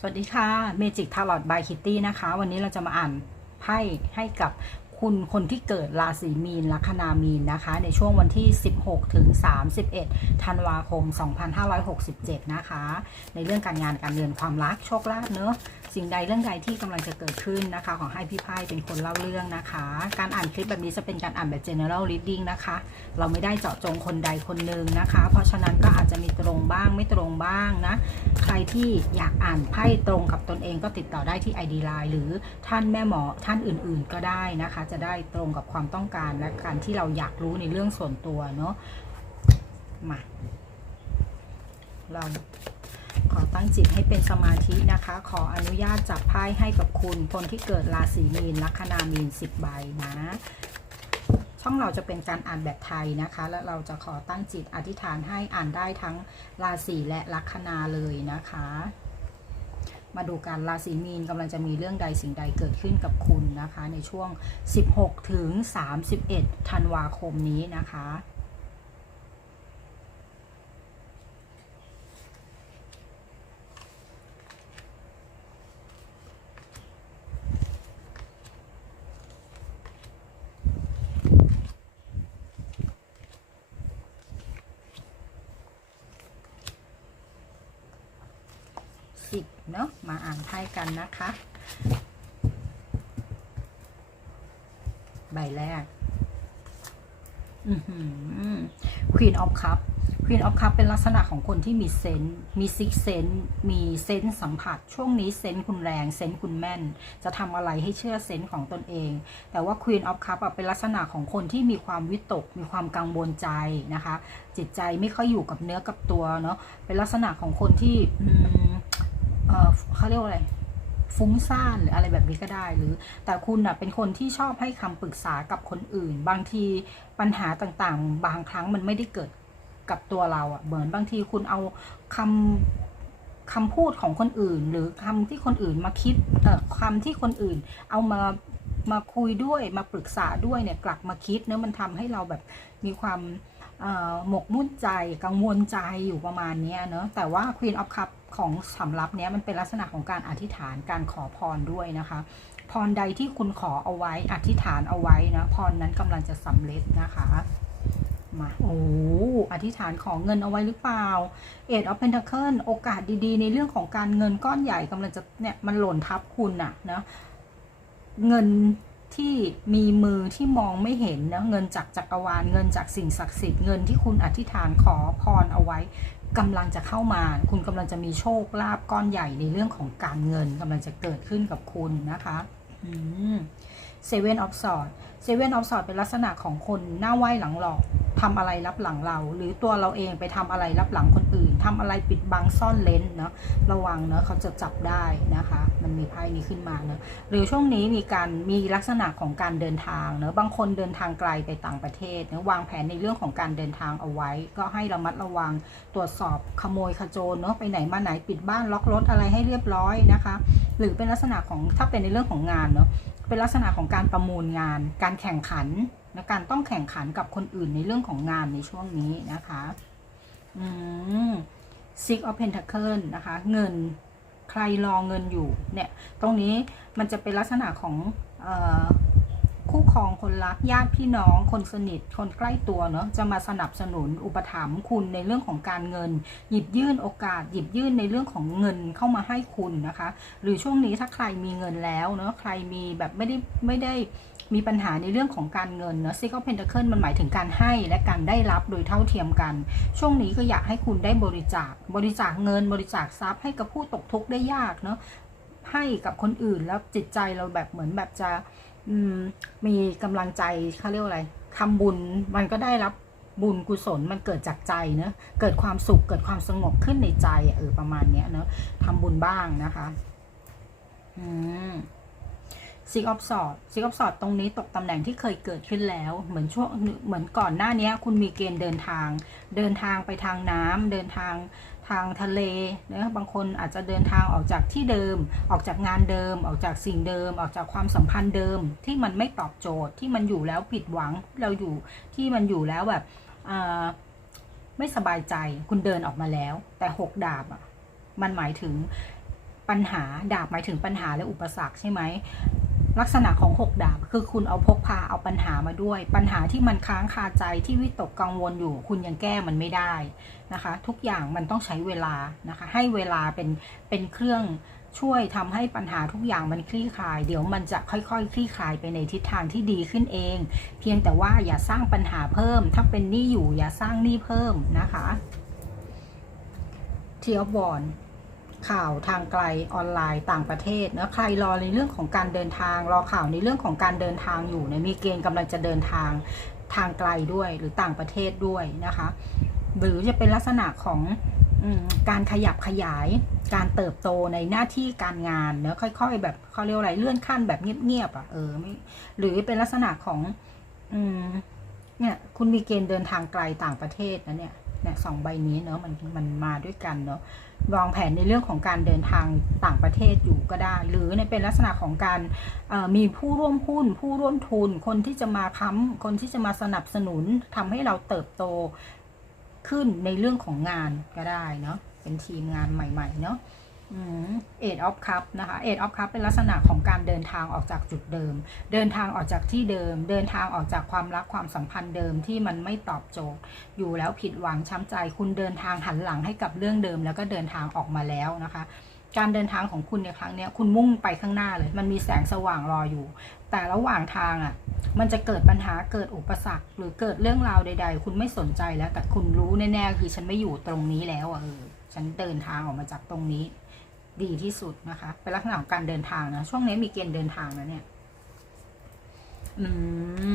สวัสดีค่ะเมจิกทาร์ลอตบายคิตตี้นะคะ วันนี้เราจะมาอ่านไพ่ให้กับ คุณคนที่เกิดราศีมีนลัคนามีนนะคะ ในช่วงวันที่ 16 ถึง 31 ธันวาคม 2567 นะคะ ในเรื่องการงานการเงินความรักโชคลาภเนอะสิ่งใดเรื่องใดที่กำลังจะเกิดขึ้นนะคะ ขอให้พี่ไพ่เป็นคนเล่าเรื่องนะคะ การอ่านคลิปแบบนี้จะเป็นการอ่านแบบ general reading นะคะ เราไม่ได้เจาะจงคนใดคนหนึ่งนะคะ เพราะฉะนั้นก็อาจจะมีตรงบ้างไม่ตรงบ้างนะ ใครที่อยากอ่านไพ่ตรงกับตนเองก็ติดต่อได้ที่ ID Line หรือท่านแม่หมอท่านอื่นๆก็ได้นะคะจะได้ตรงกับความต้องการและการที่เราอยากรู้ในเรื่องส่วนตัวเนาะมาเราขอตั้งจิตให้เป็นสมาธินะคะ ขออนุญาตจับไพ่ให้กับคุณ คนที่เกิดราศีมีนลัคนามีน10ใบนะ ช่องเราจะเป็นการอ่านแบบไทยนะคะ และเราจะขอตั้งจิตอธิษฐานให้อ่านได้ทั้งราศีและลัคนาเลยนะคะ มาดูการราศีมีนกำลังจะมีเรื่องใดสิ่งใดเกิดขึ้นกับคุณนะคะ ในช่วง 16 ถึง 31 ธันวาคมนี้นะคะ สิบเนาะมาอ่านไพ่กันนะคะ ใบแรกควีนออฟคัพควีนออฟคัพเป็นลักษณะของคนที่มีเซนมีซิกเซนมีเซนสัมผัส ช่วงนี้เซนคุณแรง เซนคุณแม่น จะทำอะไรให้เชื่อเซนของตนเอง แต่ว่าควีนออฟคัพเป็นลักษณะของคนที่มีความวิตก มีความกังวลใจนะคะ จิตใจไม่ค่อยอยู่กับเนื้อกับตัวเนาะ เป็นลักษณะของคนที่อืม เออเขาเรียกว่าอะไรฟุ้งซ่านหรืออะไรแบบนี้ก็ได้หรือ แต่คุณน่ะเป็นคนที่ชอบให้คำปรึกษากับคนอื่น บางทีปัญหาต่างๆ บางครั้งมันไม่ได้เกิดกับตัวเราอะ่ะเหมือนบางทีคุณเอาคำคำพูดของคนอื่น หรือคำที่คนอื่นมาคิดเอ่อคำที่คนอื่น เอามามาคุยด้วยมาปรึกษาด้วยเนี่ยกลับมาคิดเนะมันทำให้เราแบบมีความหมกมุ่นใจกังวลใจอยู่ประมาณนี้เนอะแต่ว่า Queen of Cup ของสำรับเนี้ยมันเป็นลักษณะของการอธิษฐานการขอพรด้วยนะคะ พรใดที่คุณขอเอาไว้ อธิษฐานเอาไว้นะพรนั้นกำลังจะสำเร็จนะคะมาโอ้อธิษฐานของเงินเอาไว้หรือเปล่า Eight of Pentacle โอกาสดีๆ ในเรื่องของการเงินก้อนใหญ่กำลังจะเนี่ยมันหล่นทับคุณอะนะเงินที่มีมือที่มองไม่เห็นนะเงินจากจักรวาลเงินจากสิ่งศักดิ์สิทธิ์เงินที่คุณอธิษฐานขอพรเอาไว้ กำลังจะเข้ามา คุณกำลังจะมีโชคลาภก้อนใหญ่ในเรื่องของการเงินกำลังจะเกิดขึ้นกับคุณนะคะเซเว่นออฟสอดเซเว่นออฟสอดเป็นลักษณะของคนหน้าไหวหลังหลอก ทำอะไรรับหลังเรา หรือตัวเราเองไปทำอะไรรับหลังคนอื่นทำอะไรปิดบังซ่อนเลนเนาะระวังเนาะเขาจะจับได้นะคะ มันมีไพ่นี้ขึ้นมาเนาะหรือช่วงนี้มีการมีลักษณะของการเดินทางเนอะบางคนเดินทางไกลไปต่างประเทศเนาะวางแผนในเรื่องของการเดินทางเอาไว้ ก็ให้ระมัดระวังตรวจสอบขโมยขโจรเนอะไปไหนมาไหนปิดบ้านล็อกรถอะไรให้เรียบร้อยนะคะ หรือเป็นลักษณะของถ้าเป็นในเรื่องของงานเนาะเป็นลักษณะของการประมูลงาน การแข่งขัน และการต้องแข่งขันกับคนอื่นในเรื่องของงานในช่วงนี้นะคะอืม Six of Pentacle นะคะ เงินใครรอเงินอยู่เนี่ย ตรงนี้มันจะเป็นลักษณะของเออ คู่ครองคนรักญาติพี่น้อง คนสนิท คนใกล้ตัวเนาะจะมาสนับสนุนอุปถัมภ์คุณในเรื่องของการเงิน หยิบยื่นโอกาส หยิบยื่นในเรื่องของเงินเข้ามาให้คุณนะคะ หรือช่วงนี้ถ้าใครมีเงินแล้วเนาะใครมีแบบไม่ได้ไม่ได้มีปัญหาในเรื่องของการเงินเนาะซิก of Pentacle มันหมายถึงการให้และการได้รับโดยเท่าเทียมกัน ช่วงนี้ก็อยากให้คุณได้บริจาค บริจาคเงินบริจาคทรัพย์ให้กับผู้ตกทุกข์ได้ยากเนาะให้กับคนอื่นแล้วจิตใจเราแบบเหมือนแบบจะ มีกำลังใจเขาเรียกอะไรทำบุญมันก็ได้รับบุญกุศลมันเกิดจากใจเนะเกิดความสุขเกิดความสงบขึ้นในใจเออประมาณเนี้ยเนาะทำบุญบ้างนะคะ อืมซิกออฟสอดซิกออฟสอดตรงนี้ตกตำแหน่งที่เคยเกิดขึ้นแล้ว เหมือนช่วงเหมือนก่อนหน้านี้คุณมีเกณฑ์เดินทาง เดินทางไปทางน้ำเดินทาง ทางทะเลนะบางคนอาจจะเดินทางออกจากที่เดิม ออกจากงานเดิม ออกจากสิ่งเดิม ออกจากความสัมพันธ์เดิม ที่มันไม่ตอบโจทย์ที่มันอยู่แล้วผิดหวังเราอยู่ที่มันอยู่แล้วแบบไม่สบายใจคุณเดินออกมาแล้ว แต่หกดาบอะมันหมายถึงปัญหาดาบหมายถึงปัญหาและอุปสรรคใช่ไหม ลักษณะของหกดาบ คือคุณเอาพกพาเอาปัญหามาด้วย ปัญหาที่มันค้างคาใจที่วิตกกังวลอยู่ คุณยังแก้มันไม่ได้นะคะ ทุกอย่างมันต้องใช้เวลานะคะ ให้เวลาเป็นเป็นเครื่องช่วยทำให้ปัญหาทุกอย่างมันคลี่คลาย เดี๋ยวมันจะค่อยๆคลี่คลายไปในทิศทางที่ดีขึ้นเอง เพียงแต่ว่าอย่าสร้างปัญหาเพิ่ม ถ้าเป็นหนี้อยู่อย่าสร้างหนี้เพิ่มนะคะเทียบบอล ข่าวทางไกลออนไลน์ต่างประเทศนะใครรอในเรื่องของการเดินทาง รอข่าวในเรื่องของการเดินทางอยู่เนี่ยมีเกณฑ์กำลังจะเดินทางทางไกลด้วยหรือต่างประเทศด้วยนะคะ หรือจะเป็นลักษณะของอการขยับขยายการเติบโตในหน้าที่การงานเนอะค่อย ๆ แบบเขาเรียกว่าอะไรเลื่อนขั้นแบบเงียบๆอะเออไม่หรือเป็นลักษณะของอเนี่ยคุณมีเกณฑ์เดินทางไกลต่างประเทศนะเนี่ย เนี่ยสองใบนี้เนอะมันมันมาด้วยกันเนอะวางแผนในเรื่องของการเดินทางต่างประเทศอยู่ก็ได้ หรือในเป็นลักษณะของการมีผู้ร่วมหุ้น ผู้ร่วมทุน คนที่จะมาค้ำคนที่จะมาสนับสนุนทำให้เราเติบโตขึ้นในเรื่องของงานก็ได้เนาะเป็นทีมงานใหม่ ๆ เนาะ เอ็ดออฟคัพนะคะเอ็ดออฟคัพเป็นลักษณะของการเดินทางออกจากจุดเดิม เดินทางออกจากที่เดิม เดินทางออกจากความรักความสัมพันธ์เดิมที่มันไม่ตอบโจทย์ อยู่แล้วผิดหวังช้ำใจ คุณเดินทางหันหลังให้กับเรื่องเดิม แล้วก็เดินทางออกมาแล้วนะคะ การเดินทางของคุณในครั้งนี้คุณมุ่งไปข้างหน้าเลย มันมีแสงสว่างรออยู่ แต่ระหว่างทางอะมันจะเกิดปัญหาเกิดอุปสรรค หรือเกิดเรื่องราวใด ๆ คุณไม่สนใจแล้ว แต่คุณรู้แน่ๆคือฉันไม่อยู่ตรงนี้แล้วอะเออฉันเดินทางออกมาจากตรงนี้ ดีที่สุดนะคะ เป็นลักษณะของการเดินทางนะ ช่วงนี้มีเกณฑ์เดินทางนะเนี่ย อื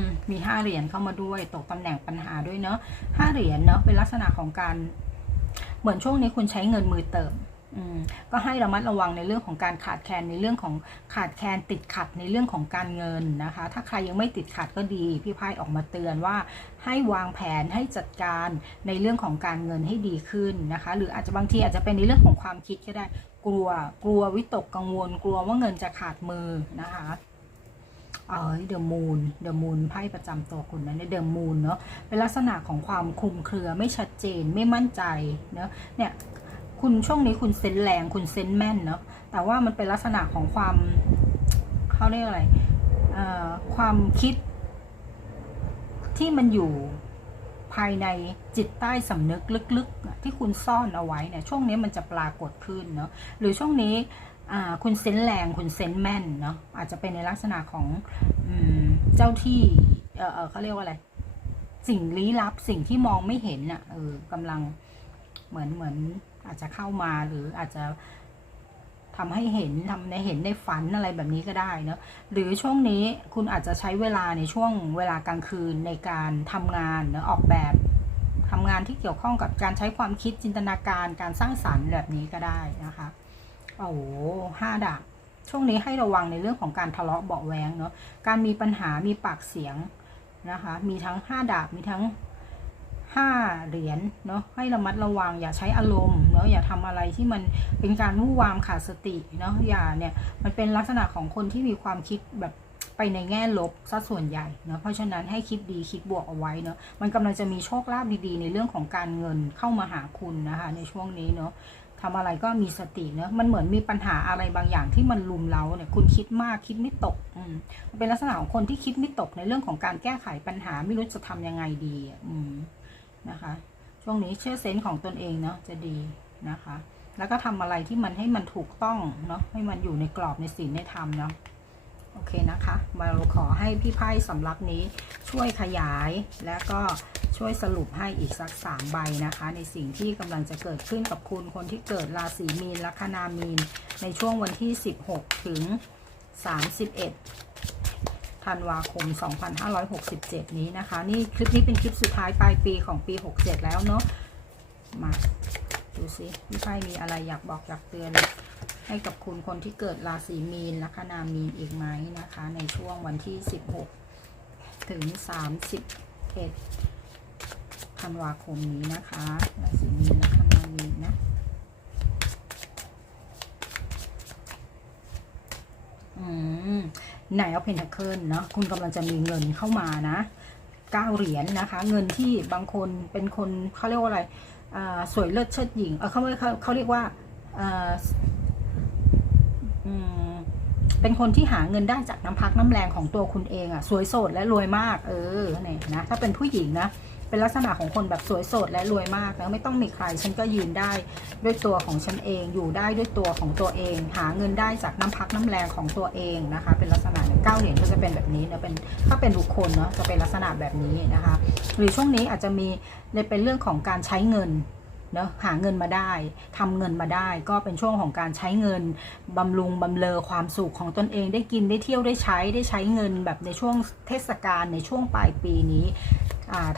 ม มีห้าเหรียญเข้ามาด้วย ตกตำแหน่งปัญหาด้วยเนาะห้าเหรียญเนาะ เป็นลักษณะของการ เหมือนช่วงนี้คุณใช้เงินมือเติมอืม ก็ให้ระมัดระวังในเรื่องของการขาดแคลนในเรื่องของขาดแคลนติดขัดในเรื่องของการเงินนะคะ ถ้าใครยังไม่ติดขัดก็ดีพี่ไพ่ออกมาเตือนว่า ให้วางแผนให้จัดการในเรื่องของการเงินให้ดีขึ้นนะคะ หรืออาจจะบางทีอาจจะเป็นในเรื่องของความคิดก็ได้กลัวกลัววิตกกังวล กลัวว่าเงินจะขาดมือนะคะเออเดอะมูนเดอะมูนไพ่ประจำตัวคุณนะเนี่ยเดอะมูนเนาะเป็นลักษณะของความคลุมเครือไม่ชัดเจนไม่มั่นใจเนาะเนี่ย คุณช่วงนี้คุณเซนแรงคุณเซนแม่นเนาะแต่ว่ามันเป็นลักษณะของความเขาเรียกอะไรเอ่อความคิด ที่มันอยู่ภายในจิตใต้สำนึกลึกๆ ที่คุณซ่อนเอาไว้เนี่ยช่วงนี้มันจะปรากฏขึ้นเนาะหรือช่วงนี้คุณเซนแรงคุณเซนแม่นเนาะอาจจะเป็นในลักษณะของอเจ้าที่เออเขาเรียกว่าอะไร สิ่งลี้ลับสิ่งที่มองไม่เห็นอะเออกำลัง เหมือนเหมือนอาจจะเข้ามาหรืออาจจะทำให้เห็นทำในเห็นในฝันอะไรแบบนี้ก็ได้เนาะหรือช่วงนี้คุณอาจจะใช้เวลาในช่วงเวลากลางคืนในการทำงานเนาะออกแบบทำงานที่เกี่ยวข้องกับการใช้ความคิดจินตนาการการสร้างสรรค์แบบนี้ก็ได้นะคะโอ้โหห้าดาบช่วงนี้ให้ระวังในเรื่องของการทะเลาะเบาแวงเนาะการมีปัญหามีปากเสียงนะคะ มีทั้งห้าดาบมีทั้ง ห้าเหรียญเนาะให้ระมัดระวังอย่าใช้อารมณ์เนาะอย่าทำอะไรที่มันเป็นการวุ่นวามขาดสติเนาะอย่าเนี่ยมันเป็นลักษณะของคนที่มีความคิดแบบไปในแง่ลบซะส่วนใหญ่เนาะเพราะฉะนั้นให้คิดดีคิดบวกเอาไว้เนาะมันกำลังจะมีโชคลาภดีๆ ในเรื่องของการเงินเข้ามาหาคุณนะคะในช่วงนี้เนาะทำอะไรก็มีสติเนาะมันเหมือนมีปัญหาอะไรบางอย่างที่มันลุมเราเนี่ย คุณคิดมากคิดไม่ตกอืมเป็นลักษณะของคนที่คิดไม่ตกในเรื่องของการแก้ไขปัญหาไม่รู้จะทำยังไงดี อืม นะคะ ช่วงนี้เชื่อเซนส์ของตนเองเนาะจะดีนะคะ แล้วก็ทำอะไรที่มันให้มันถูกต้องเนาะให้มันอยู่ในกรอบในศีลในธรรมเนาะโอเคนะคะ มาเราขอให้พี่ไพ่สำรับนี้ช่วยขยายและก็ช่วยสรุปให้อีกสักสามใบนะคะ ในสิ่งที่กำลังจะเกิดขึ้นกับคุณคนที่เกิดราศีมีนลัคนามีน ในช่วงวันที่ 16 ถึง 31 ธันวาคม 2567 นี้นะคะ นี่คลิปนี้เป็นคลิปสุดท้ายปลายปีของปี 67 แล้วเนาะมาดูสิพี่ไพ่มีอะไรอยากบอกอยากเตือน ให้กับคุณคนที่เกิดราศีมีนลัคนามีนอีกไหมนะคะ ในช่วงวันที่ 16 ถึง 31ธันวาคมนี้นะคะราศีมีนลัคนามีนนะอืม ในเอาเพนทเคิลเนาะคุณกำลังจะมีเงินเข้ามานะเก้าเหรียญนะคะ เงินที่บางคนเป็นคนเขาเรียกว่าอะไรอ่าสวยเลิศเชิดหญิงเออเขาเขาเขาเรียกว่าอ่าอืมเป็นคนที่หาเงินได้จากน้ำพักน้ำแรงของตัวคุณเองอะสวยโสดและรวยมาก เออเนี่ยนะถ้าเป็นผู้หญิงนะ เป็นลักษณะของคนแบบสวยโสดและรวยมากนะไม่ต้องมีใคร ฉันก็ยืนได้ด้วยตัวของฉันเอง อยู่ได้ด้วยตัวของตัวเอง หาเงินได้จากน้ำพักน้ำแรงของตัวเองนะคะ เป็นลักษณะเก้าเหรียญก็จะเป็นแบบนี้นะเป็นถ้าเป็นบุคคลเนาะจะเป็นลักษณะแบบนี้นะคะ หรือช่วงนี้อาจจะมีในเป็นเรื่องของการใช้เงินเนาะหาเงินมาได้ทำเงินมาได้ ก็เป็นช่วงของการใช้เงินบำรุงบำเลอความสุขของตนเองได้กินได้เที่ยวได้ใช้ได้ใช้เงินแบบในช่วงเทศกาลในช่วงปลายปีนี้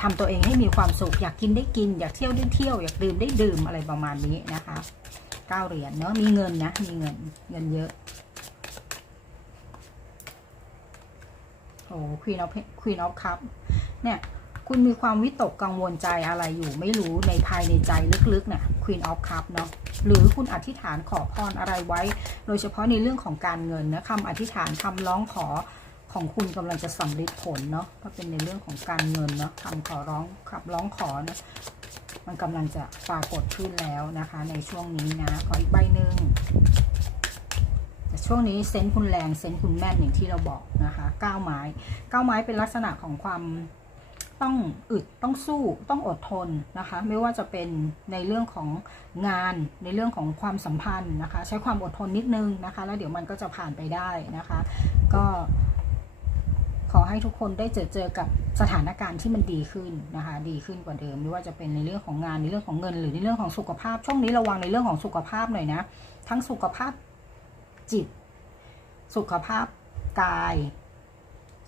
ทำตัวเองให้มีความสุข อยากกินได้กิน อยากเที่ยวได้เที่ยว อยากดื่มได้ดื่มอะไรประมาณนี้นะคะเก้าเหรียญเนาะมีเงินนะมีเงินเงินเยอะโอ้ควีนออฟควีนออฟคัพเนี่ยคุณมีความวิตกกังวลใจอะไรอยู่ไม่รู้ในภายในใจลึกๆเนี่ย Queen of Cup เนาะหรือคุณอธิษฐานขอพรอะไรไว้ โดยเฉพาะในเรื่องของการเงินนะคำอธิษฐานคำร้องขอ ของคุณกำลังจะสำเร็จผลเนาะถ้าเป็นในเรื่องของการเงินเนาะคำขอร้องขับร้องขอนะมันกำลังจะปรากฏขึ้นแล้วนะคะ ในช่วงนี้นะขออีกใบหนึ่งแต่ช่วงนี้เซนคุณแรงเซนคุณแม่นอย่างที่เราบอกนะคะก้าวไม้ก้าวไม้เป็นลักษณะของความต้องอึดต้องสู้ต้องอดทนนะคะ ไม่ว่าจะเป็นในเรื่องของงานในเรื่องของความสัมพันธ์นะคะ ใช้ความอดทนนิดนึงนะคะ แล้วเดี๋ยวมันก็จะผ่านไปได้นะคะ ก็ ขอให้ทุกคนได้เจอเจอกับสถานการณ์ที่มันดีขึ้นนะคะ ดีขึ้นกว่าเดิมไม่ว่าจะเป็นในเรื่องของงานในเรื่องของเงิน หรือในเรื่องของสุขภาพ ช่วงนี้ระวังในเรื่องของสุขภาพหน่อยนะ ทั้งสุขภาพจิต สุขภาพกาย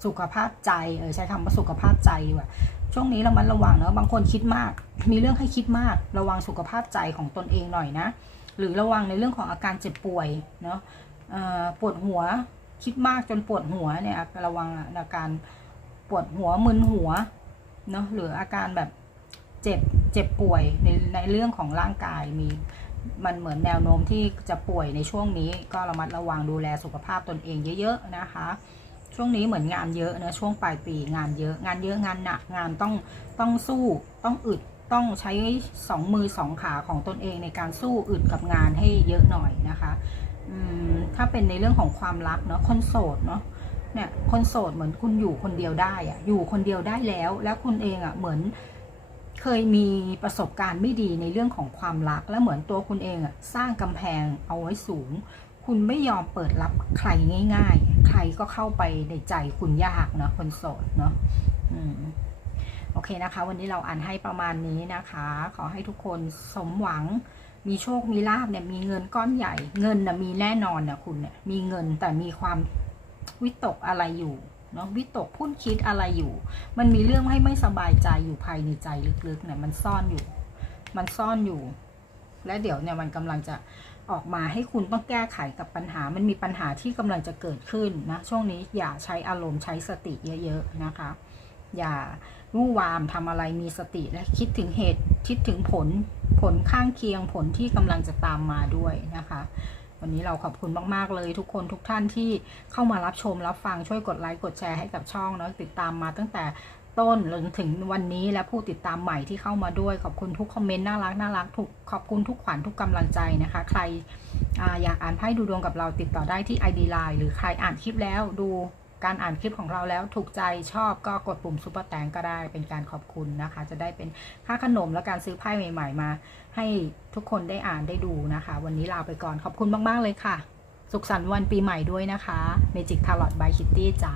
สุขภาพใจเออใช้คำว่าสุขภาพใจดีกว่าช่วงนี้เรามันระวังเนอะบางคนคิดมาก มีเรื่องให้คิดมาก ระวังสุขภาพใจของตนเองหน่อยนะ หรือระวังในเรื่องของอาการเจ็บป่วยเนาะปวดหัว คิดมากจนปวดหัวเนี่ยระวังอาการปวดหัวมึนหัวเนาะหรืออาการแบบเจ็บเจ็บป่วยในในเรื่องของร่างกายมีมันเหมือนแนวโน้มที่จะป่วยในช่วงนี้ ก็ระมัดระวังดูแลสุขภาพตนเองเยอะ ๆ นะคะ ช่วงนี้เหมือนงานเยอะนะช่วงปลายปีงานเยอะ งานเยอะงานหนักงานต้องต้องสู้ต้องอึดต้องใช้สองมือสองขาของตนเองในการสู้อึดกับงานให้เยอะหน่อยนะคะ ถ้าเป็นในเรื่องของความรักเนาะคนโสดเนาะเนี่ยคนโสดเหมือนคุณอยู่คนเดียวได้อะอยู่คนเดียวได้แล้ว แล้วคุณเองอะเหมือนเคยมีประสบการณ์ไม่ดีในเรื่องของความรัก และเหมือนตัวคุณเองอะสร้างกำแพงเอาไว้สูง คุณไม่ยอมเปิดรับใครง่าย ๆ ใครก็เข้าไปในใจคุณยากเนาะคนโสดเนาะอืมโอเคนะคะ วันนี้เราอ่านให้ประมาณนี้นะคะ ขอให้ทุกคนสมหวัง มีโชคมีลาบเนี่ยมีเงินก้อนใหญ่ เงินนะมีแน่นอนนะคุณเนี่ยมีเงินแต่มีความวิตกอะไรอยู่เนาะวิตกพุ่นคิดอะไรอยู่ มันมีเรื่องให้ไม่สบายใจอยู่ภายในใจลึกๆเนี่ยมันซ่อนอยู่ มันซ่อนอยู่ และเดี๋ยวเนี่ยมันกำลังจะออกมาให้คุณต้องแก้ไขกับปัญหา มันมีปัญหาที่กำลังจะเกิดขึ้นนะช่วงนี้อย่าใช้อารมณ์ใช้สติเยอะ ๆ นะคะ อย่าวู่วามทำอะไรมีสติและคิดถึงเหตุคิดถึงผลผลข้างเคียงผลที่กำลังจะตามมาด้วยนะคะ วันนี้เราขอบคุณมาก ๆ เลยทุกคนทุกท่านที่เข้ามารับชมรับฟังช่วยกดไลค์กดแชร์ให้กับช่องเนาะติดตามมาตั้งแต่ต้นจนถึงวันนี้และผู้ติดตามใหม่ที่เข้ามาด้วยขอบคุณทุกคอมเมนต์น่ารักน่ารักทุกขอบคุณทุกขวัญทุกกำลังใจนะคะ ใครออยากอ่านไพ่ดูดวงกับเราติดต่อได้ที่ ID Line หรือใครอ่านคลิปแล้วดู การอ่านคลิปของเราแล้วถูกใจชอบก็กดปุ่มซุปเปอร์แตงก็ได้เป็นการขอบคุณนะคะ จะได้เป็นค่าขนมและการซื้อไพ่ใหม่ ๆ มา ให้ทุกคนได้อ่านได้ดูนะคะ วันนี้ลาไปก่อนขอบคุณมาก ๆ เลยค่ะ สุขสันต์วันปีใหม่ด้วยนะคะเมจิกทาร์ลอตบายคิตตี้จ้า